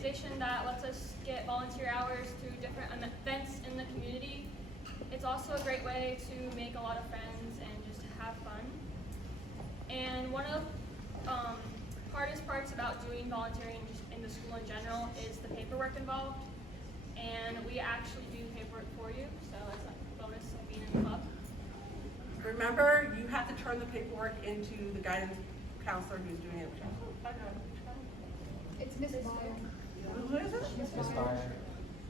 organization that lets us get volunteer hours through different events in the community. It's also a great way to make a lot of friends and just have fun. And one of the hardest parts about doing volunteering just in the school in general is the paperwork involved. And we actually do paperwork for you, so as a bonus of being in the club. Remember, you have to turn the paperwork into the guidance counselor who's doing it. It's Miss Meyer. Who is it? Miss Fire,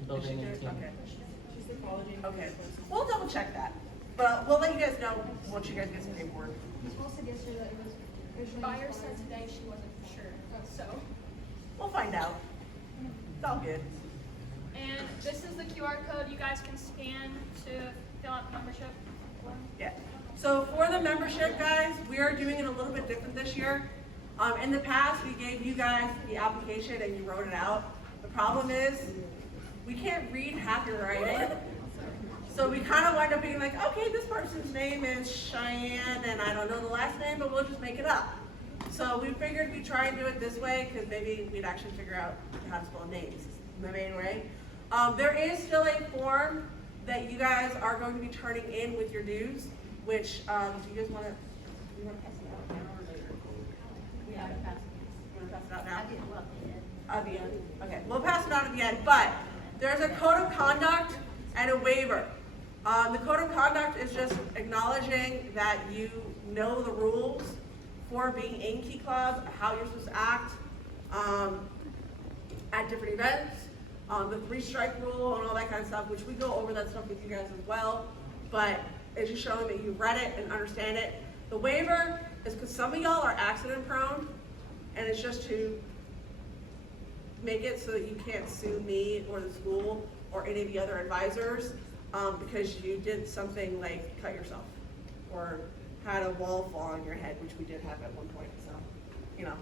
building Is and she team. doing- She's the quality. Okay, we'll double check that. But we'll let you guys know once you guys get some paperwork. Ms. Hall said yesterday that it was officially. Buyer said today she wasn't sure, so. We'll find out. It's all good. And this is the QR code you guys can scan to fill out the membership form. Yeah. So for the membership, guys, we are doing it a little bit different this year. In the past, we gave you guys the application and you wrote it out. The problem is, we can't read half your writing. So we kind of wind up being like, okay, this person's name is Cheyenne, and I don't know the last name, but we'll just make it up. So we figured we'd try and do it this way, because maybe we'd actually figure out how to spell names, the main way. There is still a form that you guys are going to be turning in with your dues, which, do you guys want to pass it out now or later? We haven't passed it. You want to pass it out now? At the end. Okay, we'll pass it out at the end, but there's a code of conduct and a waiver. The code of conduct is just acknowledging that you know the rules for being in Key Club, how you're supposed to act at different events, the 3-strike rule and all that kind of stuff, which we go over that stuff with you guys as well, but it's just showing that you've read it and understand it. The waiver is because some of y'all are accident prone, and it's just to make it so that you can't sue me or the school or any of the other advisors because you did something like cut yourself or had a wall fall on your head, which we did have at one point. So, you know,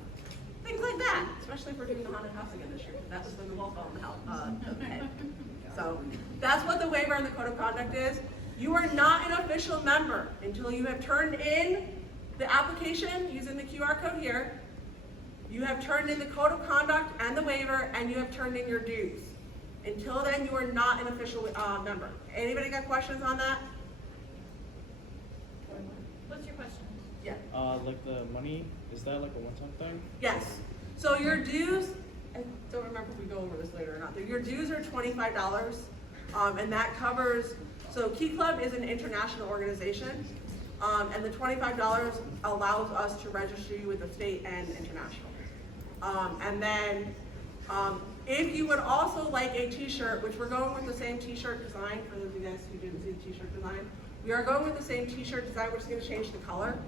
things like that, especially if we're doing the haunted house again this year. That was when the wall fell on the house, the head. So that's what the waiver and the code of conduct is. You are not an official member until you have turned in the application using the QR code here. You have turned in the code of conduct and the waiver, and you have turned in your dues. Until then, you are not an official member. Anybody got questions on that? What's your question? Yeah. Like the money, is that like a one-time thing? Yes. So your dues, I don't remember if we go over this later or not. Your dues are $25, and that covers, so Key Club is an international organization, and the $25 allows us to register you with the state and international. And then, if you would also like a t-shirt, which we're going with the same t-shirt design, for those of you guys who didn't see the t-shirt design, we are going with the same t-shirt design, we're just gonna change the color.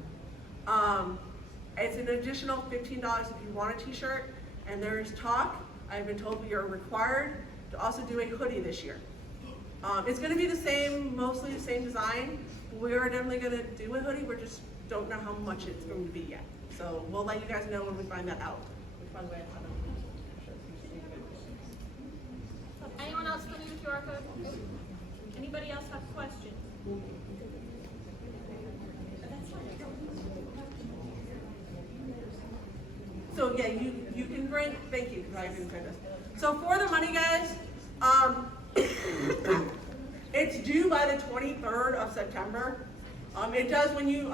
It's an additional $15 if you want a t-shirt, and there's talk, I've been told we are required to also do a hoodie this year. It's gonna be the same, mostly the same design. We are definitely gonna do a hoodie, we just don't know how much it's going to be yet. So we'll let you guys know when we find that out. Which, by the way, I have Anyone else filling in the QR code? Anybody else have questions? So yeah, you can bring, thank you, because I didn't say this. So for the money, guys, it's due by the 23rd of September. It does, when you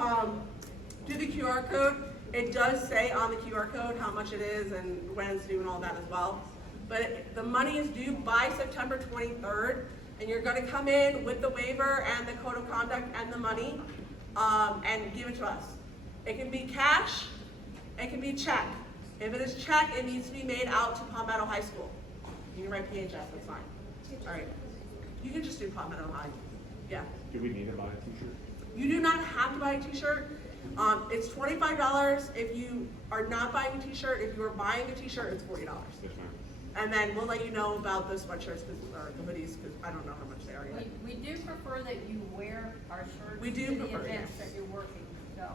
do the QR code, it does say on the QR code how much it is and when it's due and all that as well. But the money is due by September 23rd, and you're gonna come in with the waiver and the code of conduct and the money, and give it to us. It can be cash, it can be check. If it is check, it needs to be made out to Palmetto High School. You can write PHS, that's fine. All right. You can just do Palmetto High. Yeah. Do we need to buy a t-shirt? You do not have to buy a t-shirt. It's $25 if you are not buying a t-shirt. If you are buying a t-shirt, it's $40. Yes, ma'am. And then we'll let you know about the sweatshirts or the hoodies because I don't know how much they are yet. We do prefer that you wear our shirts We do to the prefer, events yes. that you're working, so.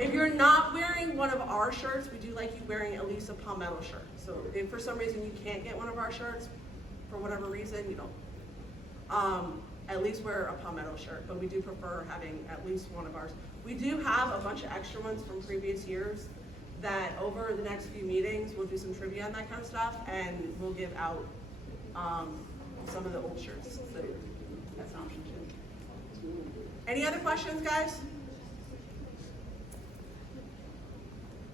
If you're not wearing one of our shirts, we do like you wearing at least a Palmetto shirt. So if for some reason you can't get one of our shirts, for whatever reason, you know, at least wear a Palmetto shirt, but we do prefer having at least one of ours. We do have a bunch of extra ones from previous years that over the next few meetings, we'll do some trivia and that kind of stuff, and we'll give out, some of the old shirts, so that's an option too. Any other questions, guys?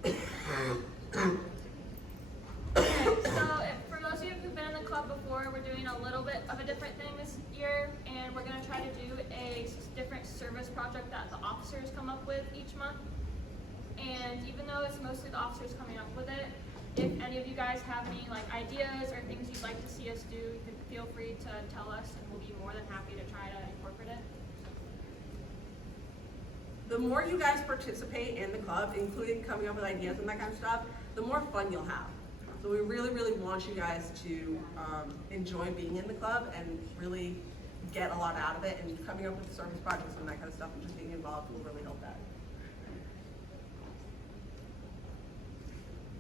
For those of you who've been in the club before, we're doing a little bit of a different thing this year, and we're gonna try to do a different service project that the officers come up with each month. And even though it's mostly the officers coming up with it, if any of you guys have any like ideas or things you'd like to see us do, you can feel free to tell us, and we'll be more than happy to try to incorporate it. The more you guys participate in the club, including coming up with ideas and that kind of stuff, the more fun you'll have. So we really, really want you guys to enjoy being in the club and really get a lot out of it, and coming up with service projects and that kind of stuff and just being involved will really help that.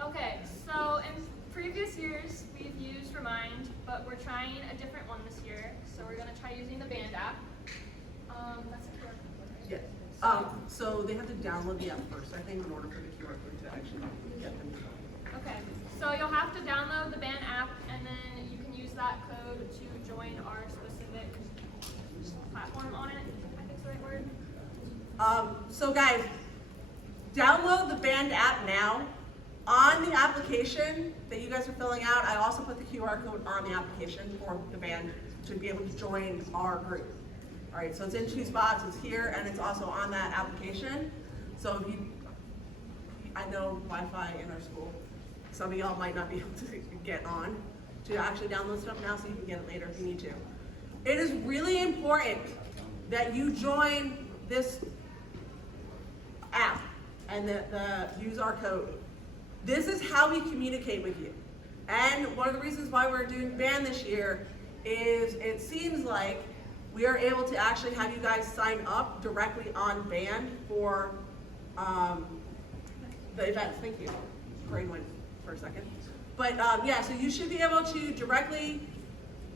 Okay, so in previous years, we've used Remind, but we're trying a different one this year. So we're gonna try using the Band app. That's a QR code, right? Yes. So they have to download the app first, I think, in order for the QR code to actually get them. Okay, so you'll have to download the Band app, and then you can use that code to join our specific platform on it, I think's the right word. So guys, download the Band app now. On the application that you guys are filling out, I also put the QR code on the application for the band to be able to join our group. All right, so it's in 2 spots, it's here, and it's also on that application. So if you, I know Wi-Fi in our school, some of y'all might not be able to get on to actually download stuff now, so you can get it later if you need to. It is really important that you join this app and use our code. This is how we communicate with you. And one of the reasons why we're doing band this year is it seems like we are able to actually have you guys sign up directly on band for the events. Thank you. Brain went for a second. But yeah, so you should be able to directly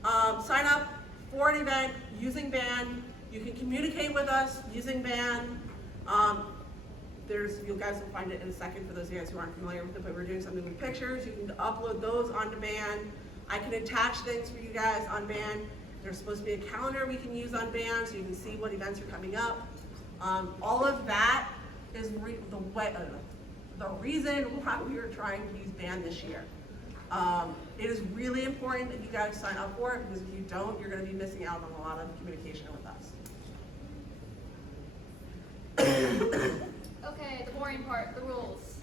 sign up for an event using band. You can communicate with us using band. You guys will find it in a second for those of you guys who aren't familiar with it, but we're doing something with pictures. You can upload those onto band. I can attach things for you guys on band. There's supposed to be a calendar we can use on band so you can see what events are coming up. All of that is the reason why we are trying to use band this year. It is really important that you guys sign up for it, because if you don't, you're going to be missing out on a lot of communication with us. Okay, the boring part, the rules.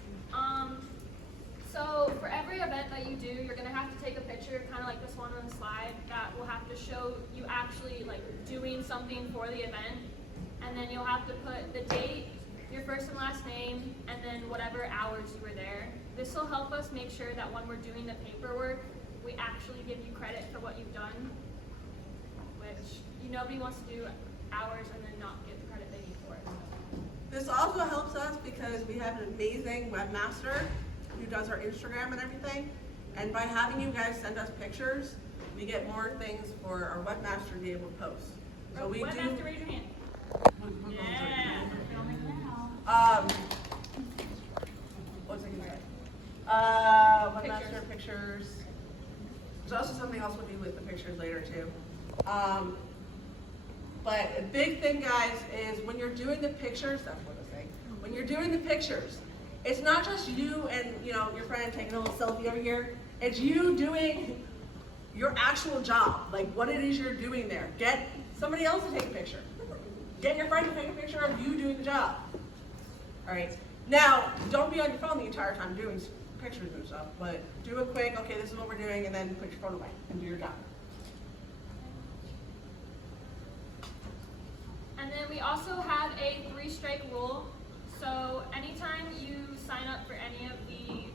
So for every event that you do, you're gonna have to take a picture, kind of like this one on the slide, that will have to show you actually like doing something for the event. And then you'll have to put the date, your first and last name, and then whatever hours you were there. This will help us make sure that when we're doing the paperwork, we actually give you credit for what you've done, which nobody wants to do hours and then not get the credit they need for it. This also helps us because we have an amazing webmaster who does our Instagram and everything. And by having you guys send us pictures, we get more things for our webmaster to be able to post. So we Webmaster, do. raise your hand. Yeah. Filming now. What's I gonna say? Webmaster pictures. There's also something else we'll do with the pictures later too. But a big thing, guys, is when you're doing the pictures, that's what I'm saying. When you're doing the pictures, it's not just you and your friend taking a little selfie over here. It's you doing your actual job, like what it is you're doing there. Get somebody else to take a picture. Get your friend to take a picture of you doing the job. All right. Now, don't be on your phone the entire time doing pictures and stuff, but do a quick, okay, this is what we're doing, and then put your phone away and do your job. And then we also have a 3-strike rule. So anytime you sign up for any of the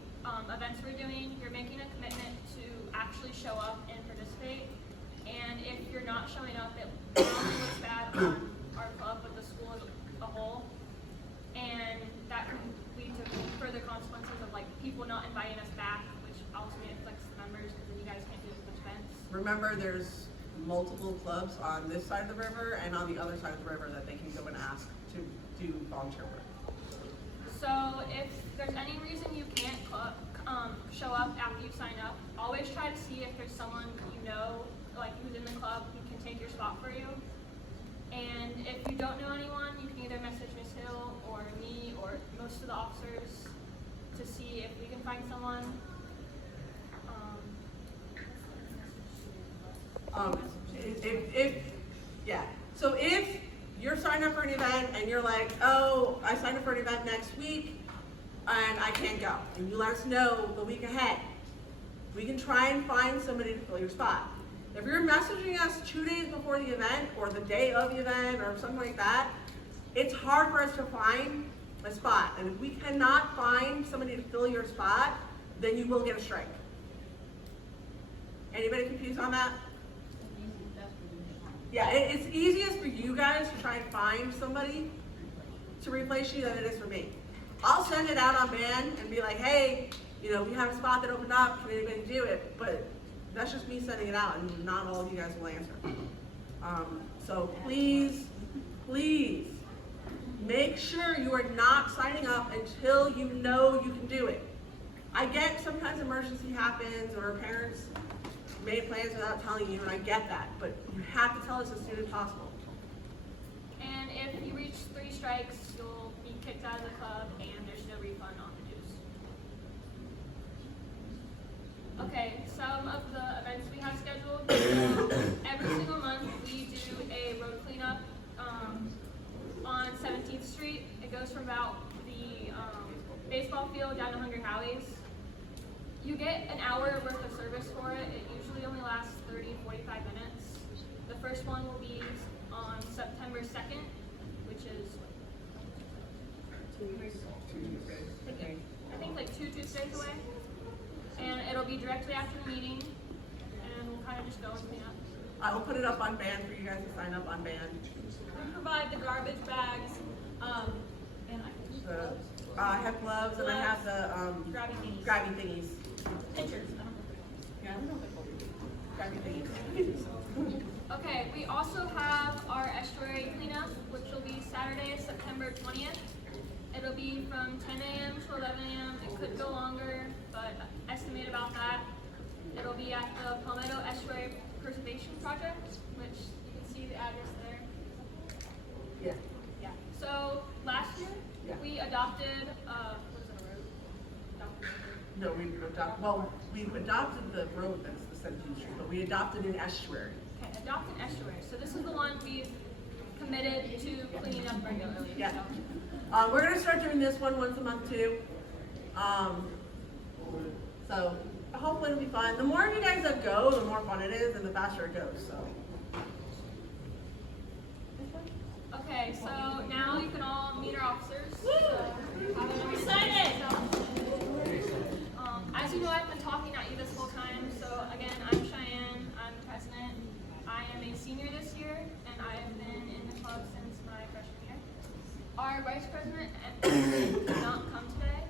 events we're doing, you're making a commitment to actually show up and participate. And if you're not showing up, it looks bad on our club, but the school as a whole. And that can lead to further consequences of like people not inviting us back, which ultimately affects the members because then you guys can't do as much events. Remember, there's multiple clubs on this side of the river and on the other side of the river that they can go and ask to do volunteer work. So if there's any reason you can't show up after you sign up, always try to see if there's someone you know, like who's in the club, who can take your spot for you. And if you don't know anyone, you can either message Miss Hill or me or most of the officers to see if we can find someone. So if you're signed up for an event and you're like, oh, I signed up for an event next week and I can't go, and you let us know the week ahead, we can try and find somebody to fill your spot. If you're messaging us 2 days before the event or the day of the event or something like that, it's hard for us to find a spot. And if we cannot find somebody to fill your spot, then you will get a strike. Anybody confused on that? Yeah, it's easiest for you guys to try and find somebody to replace you than it is for me. I'll send it out on band and be like, hey, you know, we have a spot that opened up, can anybody do it? But that's just me sending it out and not all of you guys will answer. So please, please, make sure you are not signing up until you know you can do it. I get sometimes emergency happens or parents made plans without telling you, and I get that, but you have to tell us as soon as possible. And if you reach 3 strikes, you'll be kicked out of the club and there's no refund on the dues. Okay, some of the events we have scheduled. Every single month we do a road cleanup on 17th Street. It goes from about the baseball field down to Hungry Howie's. You get an hour worth of service for it. It usually only lasts 30-45 minutes. The first one will be on September 2nd, which is I think like 2 Tuesdays away. And it'll be directly after the meeting, and we'll kind of just go and clean up. I will put it up on band for you guys to sign up on band. We provide the garbage bags, and I have gloves and I have the grabby thingies. thingies. Pictures. Yeah, grabby thingies. Okay, we also have our estuary cleanup, which will be Saturday, September 20th. It'll be from 10 a.m. to 11 a.m. It could go longer, but estimate about that. It'll be at the Palmetto Estuary Preservation Project, which you can see the address there. Yeah. Yeah. So last year, Yeah. we adopted, what is it, a road? Adopted a road. No, we've adopted the road that's the 17th Street, but we adopted an estuary. Okay, adopt an estuary. So this is the one we've committed to cleaning up regularly. Yeah. So. We're gonna start doing this one once a month too. So hopefully it'll be fun. The more of you guys that go, the more fun it is and the faster it goes, so. Okay, so now you can all meet our officers. I'm excited! As you know, I've been talking at you this whole time. So again, I'm Cheyenne. I'm the president. I am a senior this year, and I have been in the club since my freshman year. Our vice president did not come today,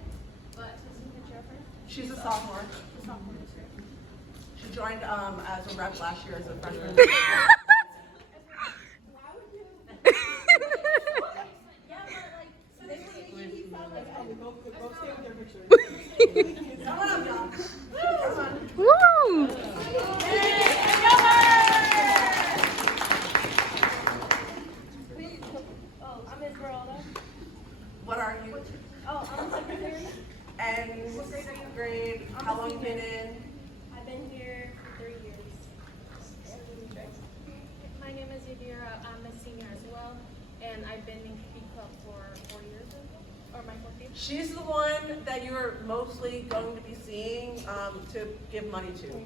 but this is a picture of her. She's a sophomore. She's a sophomore this year. She joined as a rep last year as a freshman. Come on, John. Come on. Woo! Oh, I'm Esmeralda. What are you? Oh, I'm a secretary. And What grade are you? grade, how long you been in? I've been here for 3 years. My name is Yadira. I'm a senior as well, and I've been in Key Club for 4 years or my 4th year. She's the one that you're mostly going to be seeing to give money to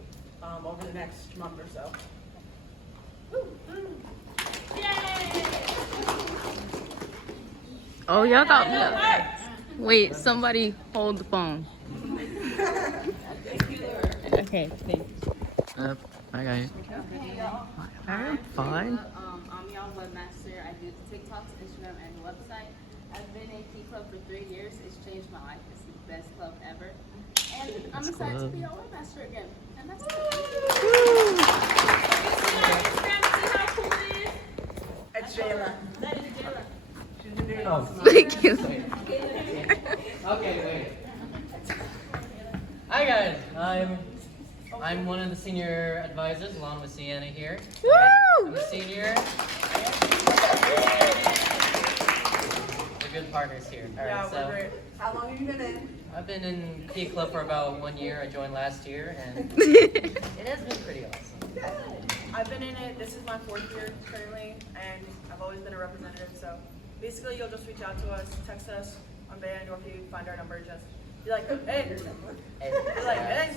over the next month or so. Oh, y'all got. Wait, somebody hold the phone. Okay, thanks. I got you. I'm fine. I'm y'all webmaster. I do the TikToks, Instagram, and website. I've been in Key Club for 3 years. It's changed my life. It's the best club ever. And I'm excited to be your webmaster again. And that's It's Jayla. That is Jayla. She's been doing Oh. awesome. Thank you. Okay, wait. I'm one of the senior advisors along with Sienna here. Woo! I'm a senior. We're good partners here. All right, Yeah, so we're great. How long have you been in? I've been in Key Club for about 1 year. I joined last year, and it has been pretty awesome. I've been in it, this is my 4th year currently, and I've always been a representative, so basically you'll just reach out to us, text us on band, or if you find our number, just be like, hey, be like, hey.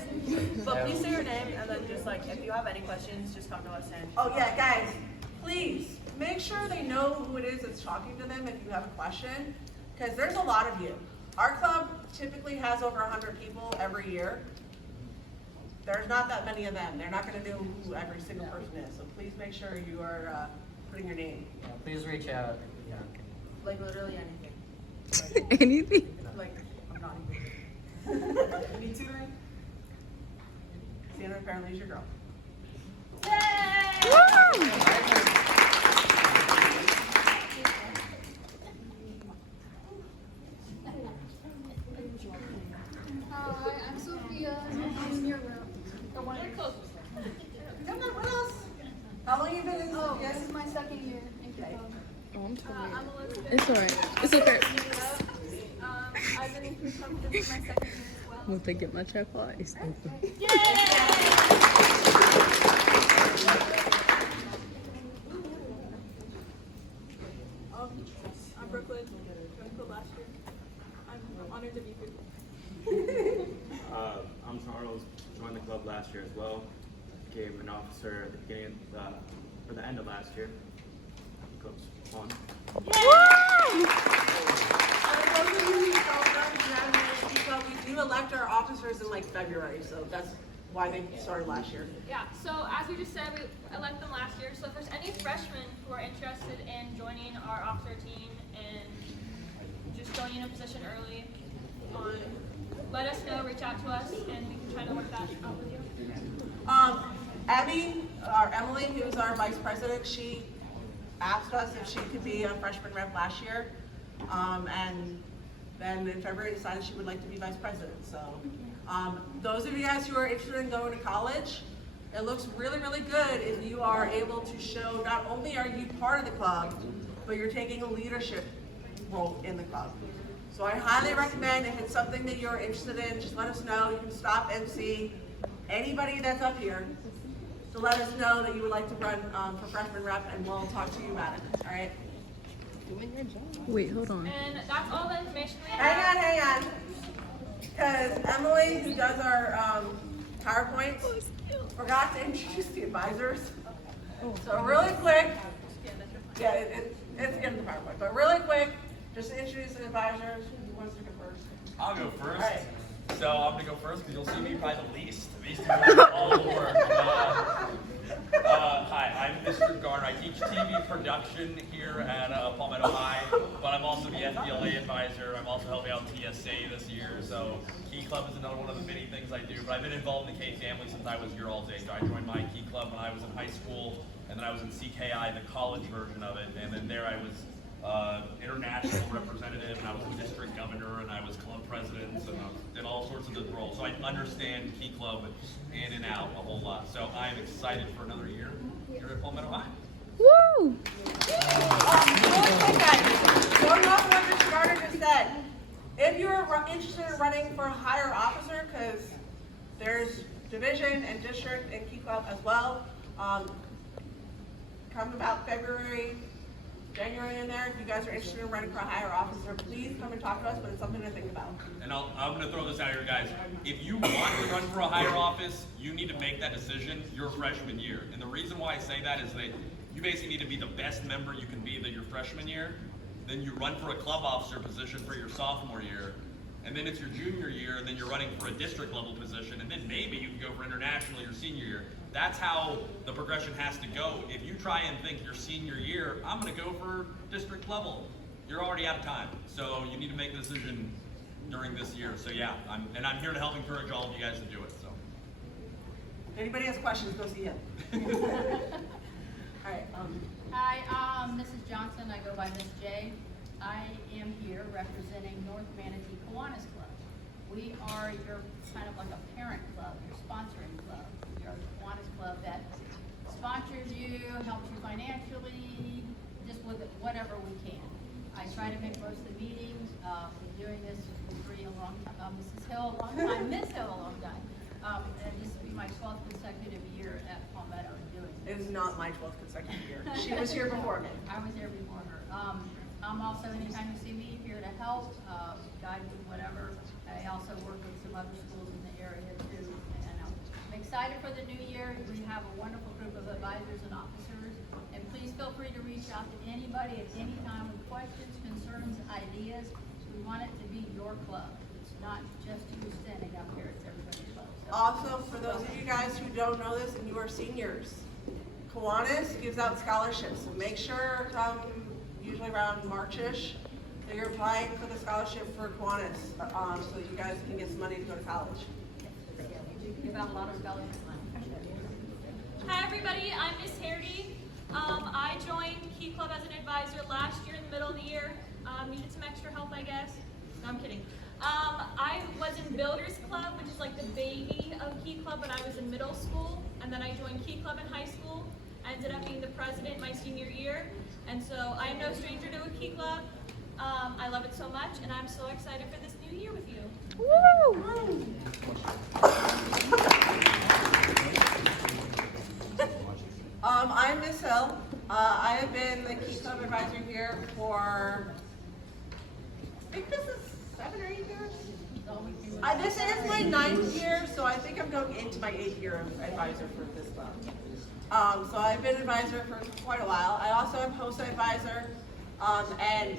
But please say your name, and then just like, if you have any questions, just come to us and. Oh yeah, guys, please make sure they know who it is that's talking to them if you have a question, because there's a lot of you. Our club typically has over 100 people every year. There's not that many of them. They're not going to know who every single person is. So please make sure you are putting your name. Yeah, please reach out. Like literally anything. Anything? Like, I'm not even. Need tutoring? Sienna apparently is your girl. Hi, I'm Sophia. I'm in your room. Come on with us. How long you been in Oh, this? this is my 2nd year in Key Club. Oh, I'm tired. I'm Elizabeth. It's alright. It's okay. I've been in Key Club. This is my 2nd year as well. Once I get my check while it's open. I'm Brooklyn. Joined club last year. I'm honored to be here. I'm Charles. Joined the club last year as well. Became an officer at the beginning of or the end of last year. The club's fun. We do elect our officers in like February, so that's why they started last year. Yeah, so as we just said, we elected them last year. So if there's any freshmen who are interested in joining our officer team and just joining a position early, let us know, reach out to us, and we can try to work that out with you. Abby, or Emily, who's our vice president, she asked us if she could be a freshman rep last year. And then in February decided she would like to be vice president. So those of you guys who are interested in going to college, it looks really, really good if you are able to show not only are you part of the club, but you're taking a leadership role in the club. So I highly recommend if it's something that you're interested in, just let us know. You can stop MC anybody that's up here to let us know that you would like to run for freshman rep, and we'll talk to you about it. All right? Wait, hold on. And that's all the information we have. Hang on. Because Emily, who does our PowerPoints, forgot to introduce the advisors. So really quick, yeah, it's again the PowerPoint, but really quick, just to introduce the advisors. Who wants to go first? I'll go first. All right. So I'm gonna go first because you'll see me probably the least. These two do all the work. Hi, I'm Mr. Garner. I teach TV production here at Palmetto High, but I'm also the FBLA advisor. I'm also helping out TSA this year. So Key Club is another one of the many things I do. But I've been involved in the K family since I was here all day. So I joined my Key Club when I was in high school, and then I was in CKI, the college version of it, and then there I was international representative, and I was a district governor, and I was club president, and I did all sorts of good roles. So I understand Key Club in and out a whole lot. So I am excited for another year here at Palmetto High. Woo! Going off what Mr. Garner just said, if you're interested in running for a higher officer, because there's division and district and Key Club as well, come about February, January in there. If you guys are interested in running for a higher officer, please come and talk to us, but it's something to think about. And I'm going to throw this out here, guys. If you want to run for a higher office, you need to make that decision your freshman year. And the reason why I say that is that you basically need to be the best member you can be your freshman year. Then you run for a club officer position for your sophomore year. And then it's your junior year, and then you're running for a district level position. And then maybe you can go for international your senior year. That's how the progression has to go. If you try and think your senior year, I'm going to go for district level, you're already out of time. So you need to make a decision during this year. So yeah, I'm here to help encourage all of you guys to do it. So. If anybody has questions, go see him. All right. Hi, Mrs. Johnson. I go by Miss J. I am here representing North Manatee Kiwanis Club. We are your kind of like a parent club, your sponsoring club. financially, just with whatever we can. I try to make most of the meetings, been doing this for a long time, Mrs. Hill a long time, Miss Hill a long time. And this will be my 12th consecutive year at Palmetto doing this. It is not my 12th consecutive year. She was here before me. I was there before her. I'm also, anytime you see me, here to help, guide with whatever. I also work with some other schools in the area too. And I'm excited for the new year. We have a wonderful group of advisors and officers. And please feel free to reach out to anybody at any time with questions, concerns, ideas. We want it to be your club. It's not just you standing up here, it's everybody's club. So, Also, for those of you guys who don't know this and you are seniors, Kiwanis gives out scholarships. So make sure, usually around March-ish, that you're applying for the scholarship for Kiwanis, so that you guys can get some money to go to college. yeah, we do give out a lot of scholarship money. Hi everybody, I'm Miss Hardy. I joined Key Club as an advisor last year in the middle of the year. Needed some extra help, I guess. No, I'm kidding. I was in Builders Club, which is like the baby of Key Club when I was in middle school. And then I joined Key Club in high school. I ended up being the president my senior year. And so I am no stranger to a Key Club. I love it so much, and I'm so excited for this new year with you. I'm Miss Hill. I have been the Key Club advisor here for, I think this is 7 or 8 years. This is my 9th year, so I think I'm going into my 8th year of advisor for this club. So I've been advisor for quite a while. I also am host advisor, and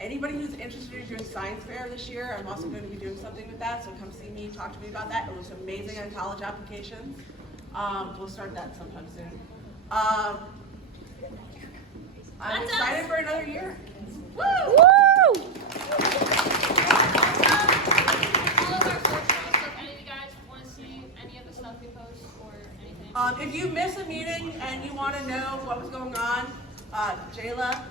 anybody who's interested in doing science fair this year, I'm also going to be doing something with that, so come see me, talk to me about that. It looks amazing on college applications. We'll start that sometime soon. I'm excited for another year. Woo! All of our socials, so if any of you guys want to see any of the stuff we post or anything. If you miss a meeting and you want to know what was going on, Jayla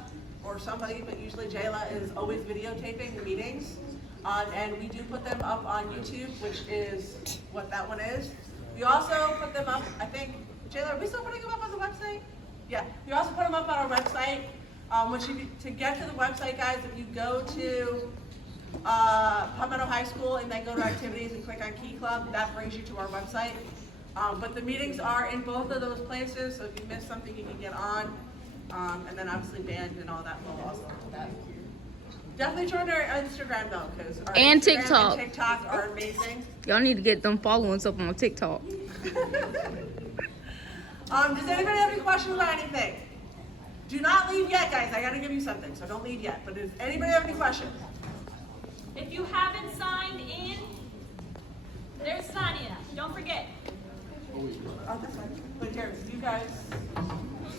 or somebody, but usually Jayla, is always videotaping the meetings. And we do put them up on YouTube, which is what that one is. We also put them up, I think, Jayla, are we still putting them up on the website? Yeah, we also put them up on our website. To get to the website, guys, if you go to Palmetto High School and then go to activities and click on Key Club, that brings you to our website. But the meetings are in both of those places, so if you miss something, you can get on. And then obviously band and all that will also do that. Definitely join our Instagram though, because our And Instagram TikTok. and TikTok are amazing. Y'all need to get them followings up on TikTok. Does anybody have any questions about anything? Do not leave yet, guys. I gotta give you something, so don't leave yet. But does anybody have any questions? If you haven't signed in, there's sign in. Don't forget. Oh, that's fine. But here, you guys,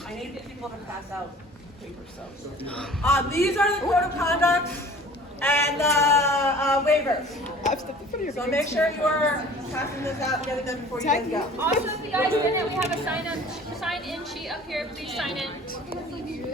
I need people to pass out papers, so. These are the code of conduct and the waivers. So make sure you are passing this out and getting them before you guys go. Also, if you guys didn't, we have a sign in sheet up here. Please sign in.